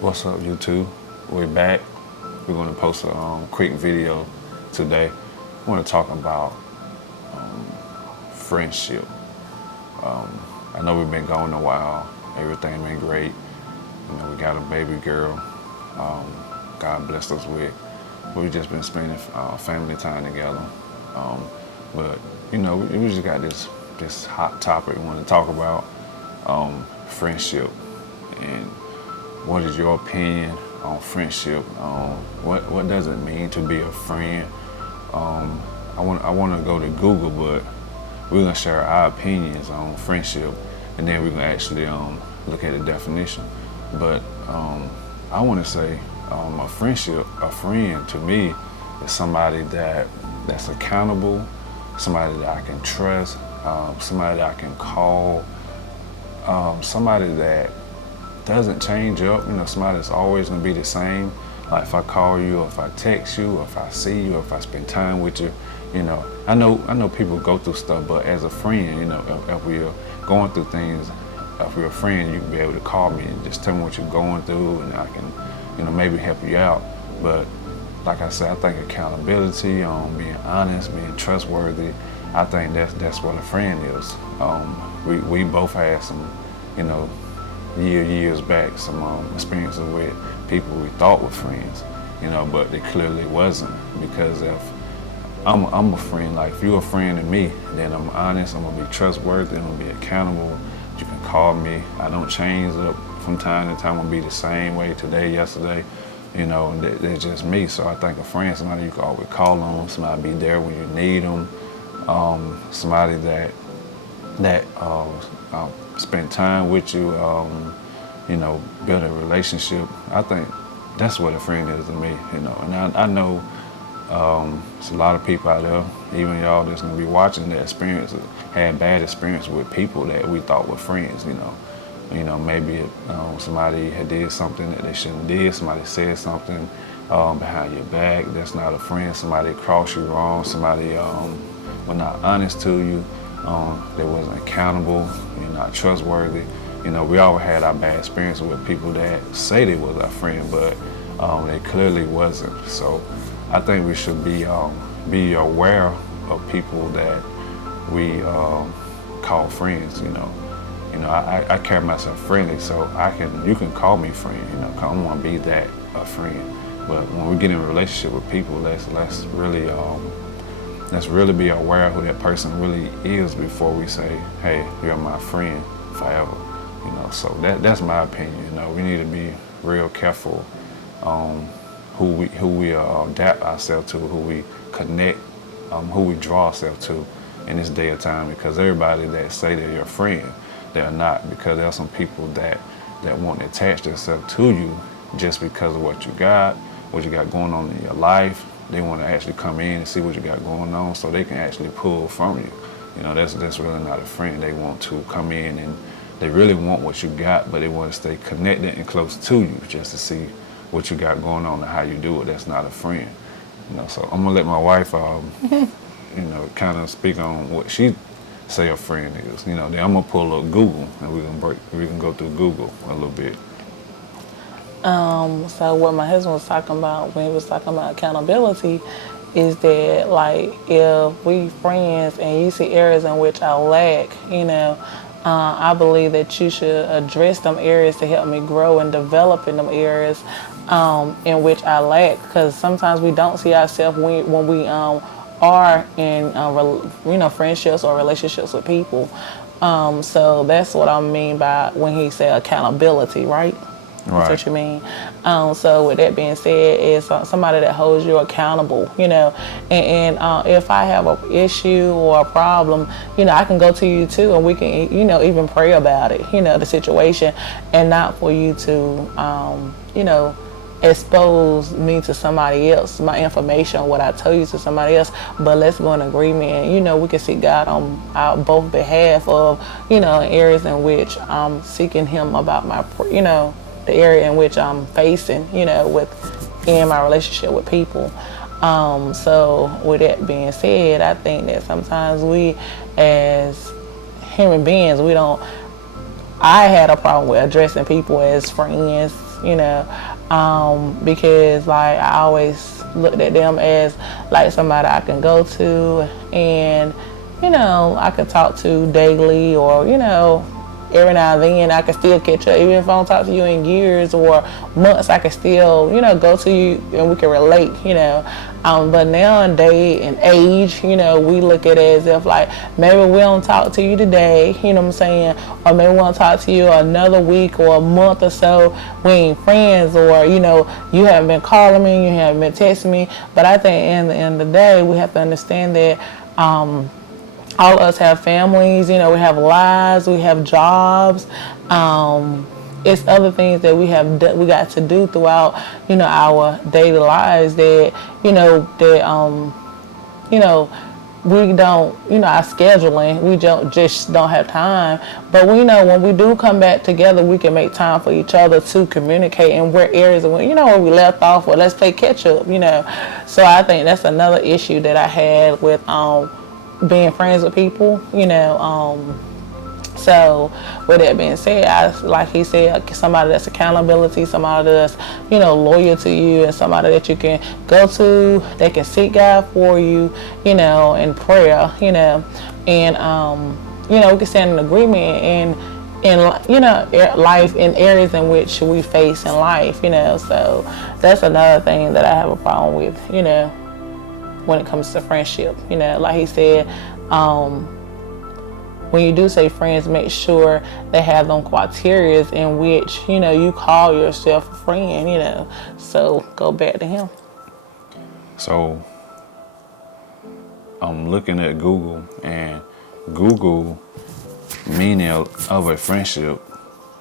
What's up, YouTube? We're back. We're going to post a quick video today. I want to talk about friendship. I know we've been going a while. Everything been great. You know, we got a baby girl. God blessed us with. We've just been spending family time together. But you know, we just got this hot topic we want to talk about, friendship, and what is your opinion on friendship? What does it mean to be a friend? I want to go to Google, but we're gonna share our opinions on friendship, and then we're gonna actually look at the definition. But I want to say a friend to me is somebody that's accountable, somebody that I can trust, somebody that I can call, somebody that doesn't change up, you know, somebody that's always gonna be the same. Like if I call you, or if I text you, or if I see you, or if I spend time with you, you know, I know people go through stuff, but as a friend, you know, if we're going through things, if you're a friend, you can be able to call me and just tell me what you're going through, and I can, you know, maybe help you out. But like I said, I think accountability, being honest, being trustworthy, I think that's what a friend is. We both had some, you know, years back, some experiences with people we thought were friends, you know, but they clearly wasn't. Because if I'm a friend, like if you're a friend to me, then I'm honest, I'm gonna be trustworthy, I'm gonna be accountable. You can call me. I don't change up from time to time. I'm gonna be the same way today, yesterday, you know, and they're just me. So I think a friend, somebody you can always call on, somebody be there when you need them, somebody that spend time with you, you know, build a relationship. I think that's what a friend is to me, you know. And I know there's a lot of people out there, even y'all that's gonna be watching, that had bad experience with people that we thought were friends, you know. You know, maybe somebody had did something that they shouldn't did, somebody said something behind your back, that's not a friend. Somebody crossed you wrong, somebody was not honest to you, they wasn't accountable, you're not trustworthy. You know, we all had our bad experiences with people that say they was our friend, but they clearly wasn't. So I think we should be aware of people that we call friends. You know, I carry myself friendly, so you can call me friend. You know, 'cause I want to be that a friend. But when we get in a relationship with people, let's really be aware of who that person really is before we say, hey, you're my friend forever. You know, so that's my opinion. You know, we need to be real careful who we adapt ourselves to, who we connect, who we draw ourselves to in this day of time. Because everybody that say they're your friend, they're not. Because there are some people that want to attach themselves to you just because of what you got going on in your life. They want to actually come in and see what you got going on, so they can actually pull from you. You know, that's really not a friend. They want to come in and they really want what you got, but they want to stay connected and close to you just to see what you got going on and how you do it. That's not a friend. You know, so I'm gonna let my wife, you know, kind of speak on what she say a friend is. You know, then I'm gonna pull up Google and we can go through Google a little bit. So what my husband was talking about when he was talking about accountability is that, like, if we friends and you see areas in which I lack, you know, I believe that you should address them areas to help me grow and develop in them areas in which I lack. Because sometimes we don't see ourselves when we are in you know, friendships or relationships with people. So that's what I mean by when he said accountability, right? That's what you mean. So with that being said, it's somebody that holds you accountable, you know. And if I have an issue or a problem, you know, I can go to you too, and we can, you know, even pray about it, you know, the situation, and not for you to, you know, expose me to somebody else, my information, what I tell you to somebody else. But let's go in agreement, and, you know, we can seek God on our both behalf of, you know, areas in which I'm seeking Him about my, you know, the area in which I'm facing, you know, in my relationship with people. So with that being said, I think that sometimes we as human beings, I had a problem with addressing people as friends because like I always looked at them as like somebody I can go to and I can talk to daily, or every now and then I can still catch up. Even if I don't talk to you in years or months, I can still, go to you and we can relate, But nowadays in age, we look at it as if like maybe we don't talk to you today, you know what I'm saying? Or maybe we won't talk to you another week or a month or so. We ain't friends, or, you haven't been calling me, you haven't been texting me. But I think in the end of the day, we have to understand that all of us have families, we have lives, we have jobs. It's other things that we got to do throughout, our daily lives that, we don't, our scheduling, we just don't have time. But we know when we do come back together, we can make time for each other to communicate and where areas, where we left off, or let's play catch up, So I think that's another issue that I had with, being friends with people, so with that being said, like he said, somebody that's accountability, somebody that's, loyal to you, and somebody that you can go to, that can seek God for you, in prayer, and, we can stand in agreement in life, in areas in which we face in life, so that's another thing that I have a problem with, when it comes to friendship. Like he said, when you do say friends, make sure they have them criteria in which, you call yourself a friend, so go back to him. So I'm looking at Google, and Google meaning of a friendship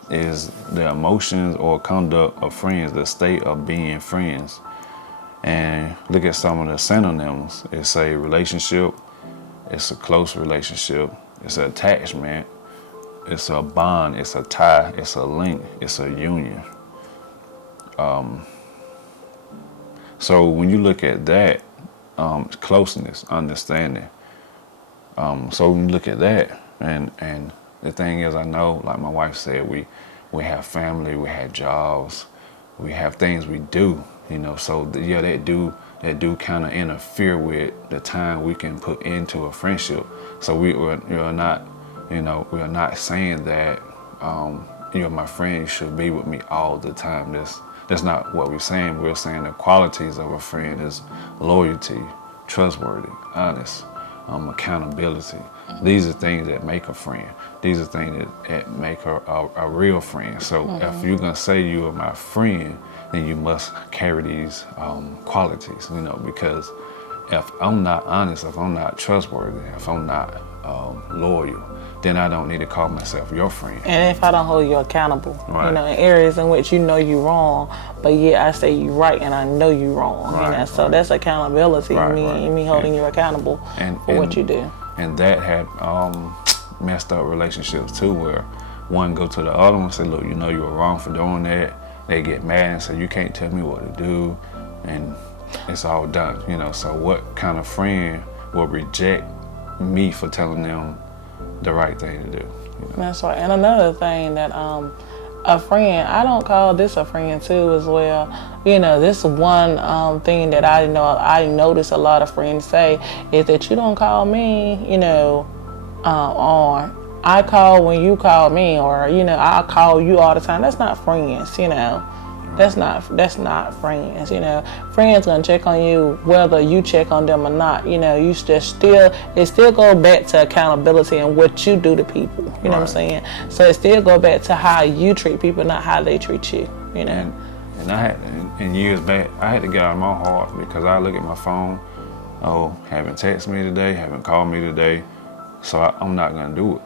is the emotions or conduct of friends, the state of being friends. And look at some of the synonyms. It's a relationship, it's a close relationship, it's an attachment, it's a bond, it's a tie, it's a link, it's a union. So when you look at that, closeness, understanding. So when you look at that, and the thing is, I know, like my wife said, we have family, we have jobs, we have things we do. So yeah, that do kind of interfere with the time we can put into a friendship. So we're not saying that you're my friend, you should be with me all the time. That's not what we're saying. We're saying the qualities of a friend is loyalty, trustworthy, honest, accountability. These are things that make a friend. These are things that make a real friend. So if you're gonna say you are my friend, then you must carry these qualities, because if I'm not honest, if I'm not trustworthy, if I'm not loyal, then I don't need to call myself your friend. And if I don't hold you accountable, right. In areas in which you wrong, but yet I say you right and I know you wrong, right, so that's accountability, me holding you accountable for what you do. And that had messed up relationships too, where one go to the other one and say, look, you were wrong for doing that. They get mad and say, you can't tell me what to do, and it's all done, So what kind of friend will reject me for telling them the right thing to do? That's right. And another thing that a friend, I don't call this a friend too as well. This one thing that I notice a lot of friends say is that you don't call me, or I call when you call me, or I call you all the time. That's not friends, That's not friends, Friends gonna check on you whether you check on them or not. You it still go back to accountability and what you do to people. You know what I'm saying? So it still go back to how you treat people, not how they treat you. And I had, in years back, I had to get out of my heart, because I look at my phone, haven't texted me today, haven't called me today, so I'm not gonna do it.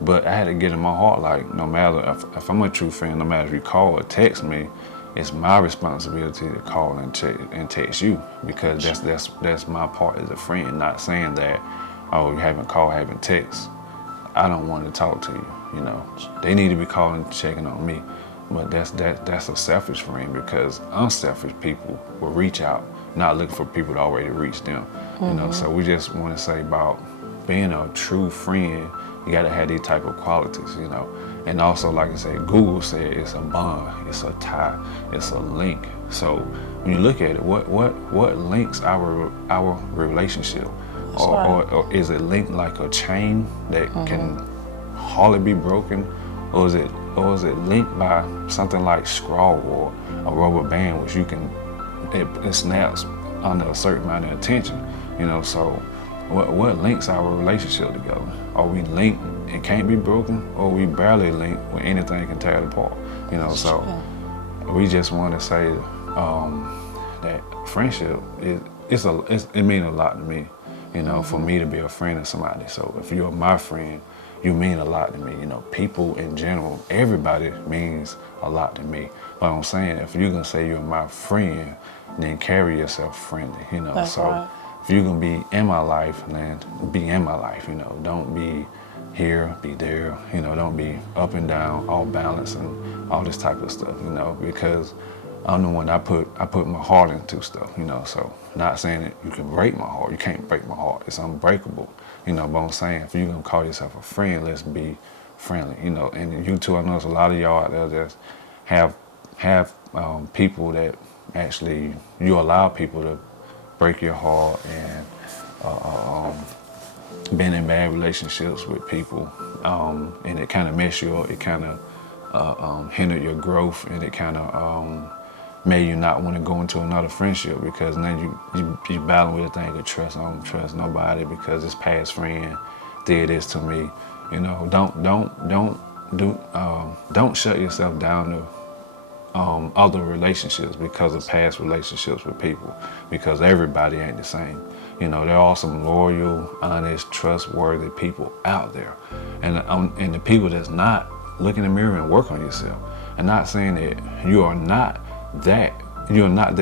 But I had to get in my heart, like, no matter if I'm a true friend, no matter if you call or text me, it's my responsibility to call and text you, because that's my part as a friend. Not saying that, you haven't called, haven't text, I don't want to talk to you. They need to be calling, checking on me. But that's a selfish friend, because unselfish people will reach out, not looking for people to already reach them. So we just want to say about being a true friend, you got to have these type of qualities, And also, like I said, Google said it's a bond, it's a tie, it's a link. So when you look at it, what links our relationship? Or is it linked like a chain that can hardly be broken? Or is it linked by something like straw or a rubber band, which it snaps under a certain amount of attention, so what links our relationship together? Are we linked and can't be broken, or we barely linked where anything can tear it apart? So we just want to say that friendship it means a lot to me, for me to be a friend of somebody. So if you're my friend, you mean a lot to me. People in general, everybody means a lot to me. But I'm saying, if you're gonna say you're my friend, then carry yourself friendly, That's so right. if you're gonna be in my life, then be in my life, don't be here, be there, don't be up and down, all balance and all this type of stuff, because I'm the one I put my heart into stuff, so not saying that you can break my heart, you can't break my heart, it's unbreakable, but I'm saying, if you're gonna call yourself a friend, let's be friendly, and you too, I know there's a lot of y'all out there that have people that actually, you allow people to break your heart and been in bad relationships with people, and it kind of messed you up, it kind of hindered your growth, and it kind of made you not want to go into another friendship, because then you battling with a thing of trust. I don't trust nobody because this past friend did this to me. Don't shut yourself down to other relationships because of past relationships with people, because everybody ain't the same. There are some loyal, honest, trustworthy people out there, and the people that's not, look in the mirror and work on yourself. And not saying that you're not there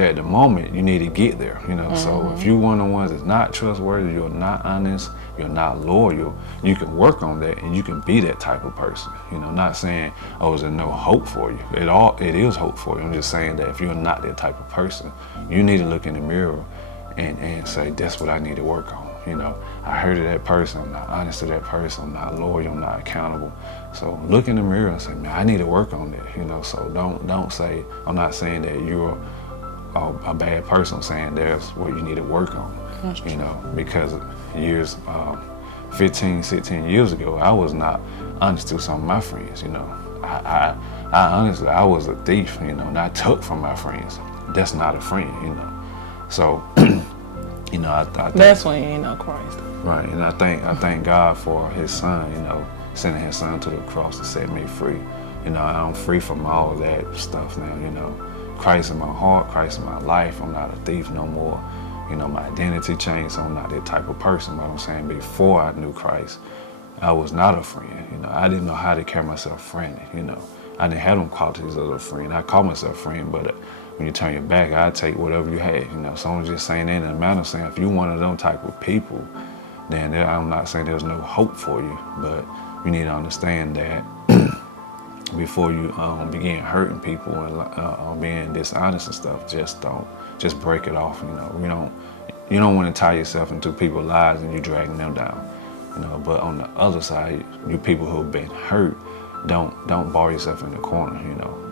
at the moment, you need to get there, So if you're one of the ones that's not trustworthy, you're not honest, you're not loyal, you can work on that and you can be that type of person, not saying, oh, is there no hope for you? It is hope for you. I'm just saying that if you're not that type of person, you need to look in the mirror and say, that's what I need to work on. I hurt that person, I'm not honest to that person, I'm not loyal, I'm not accountable. So look in the mirror and say, man, I need to work on that, So don't say, I'm not saying that you're a bad person, I'm saying there's what you need to work on, because years, 15, 16 years ago, I was not honest to some of my friends, I honestly, I was a thief, and I took from my friends. That's not a friend, So, I think That's when you ain't know Christ. Right, and I thank God for His Son, sending His Son to the cross to set me free. I'm free from all of that stuff now. Christ in my heart, Christ in my life. I'm not a thief no more. My identity changed, so I'm not that type of person. But I'm saying, before I knew Christ, I was not a friend. I didn't know how to carry myself friendly. I didn't have them qualities of a friend. I call myself a friend, but when you turn your back, I take whatever you had. So I'm just saying that in a manner, saying if you're one of them type of people, then I'm not saying there's no hope for you, but you need to understand that before you begin hurting people and being dishonest and stuff, just break it off. You don't want to tie yourself into people's lives and you dragging them down. But on the other side, you people who've been hurt, don't bar yourself in the corner.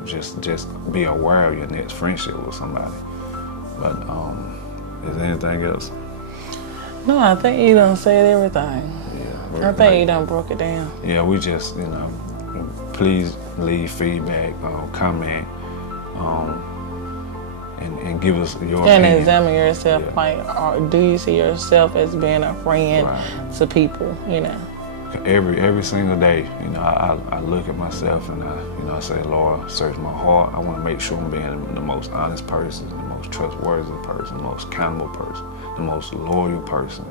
Just be aware of your next friendship with somebody. But is there anything else? No, I think you done said everything. Yeah, I think you done broke it down. Yeah, we just, please leave feedback, comment, and give us your opinion. And examine yourself, do you see yourself as being a friend to people, Every single day, I look at myself and I say, Lord, search my heart. I want to make sure I'm being the most honest person, the most trustworthy person, the most accountable person, the most loyal person.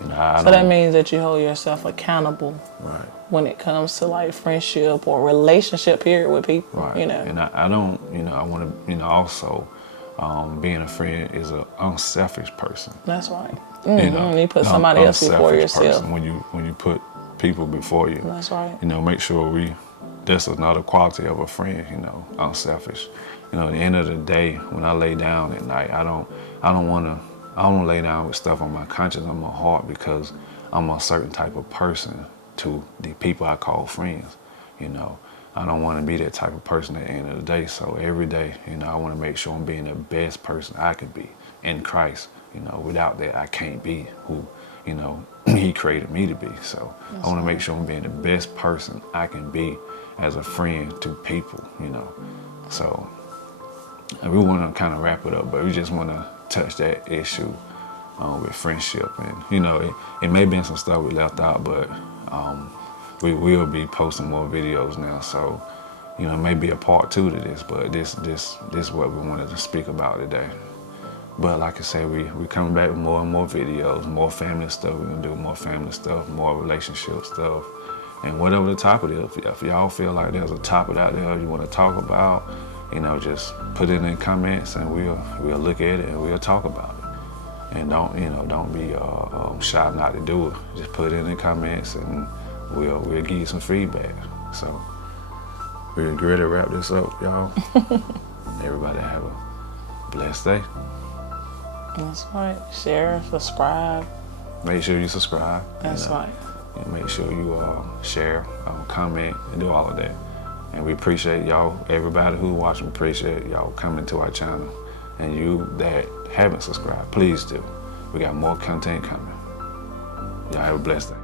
So that means that you hold yourself accountable, when it comes to friendship or relationship period with people, And I don't, I want to, also, being a friend is an unselfish person. That's right. You put somebody else before yourself. Person when you put people before you. That's right. Make sure that's another quality of a friend, unselfish. At the end of the day, when I lay down at night, I don't want to lay down with stuff on my conscience, on my heart, because I'm a certain type of person to the people I call friends. I don't want to be that type of person at the end of the day. So every day, you know, I want to make sure I'm being the best person I can be in Christ. You know, without that, I can't be who, you know, He created me to be. So I want to make sure I'm being the best person I can be as a friend to people, you know. So we want to kind of wrap it up, but we just want to touch that issue with friendship. And, you know, it may have been some stuff we left out, but we will be posting more videos now. So, you know, it may be a part 2 to this, but this is what we wanted to speak about today. But like I say, we coming back with more and more videos, more family stuff. We're gonna do more family stuff, more relationship stuff, and whatever the topic is. If y'all feel like there's a topic out there you want to talk about, you know, just put it in the comments, and we'll look at it and we'll talk about it. And don't be shy not to do it. Just put it in the comments, and we'll give you some feedback. So we're ready to wrap this up, y'all. Everybody have a blessed day. That's right. Share, subscribe. Make sure you subscribe. That's right. And make sure you share, comment, and do all of that. And we appreciate y'all, everybody who's watching, appreciate y'all coming to our channel. And you that haven't subscribed, please do. We got more content coming. Y'all have a blessed day.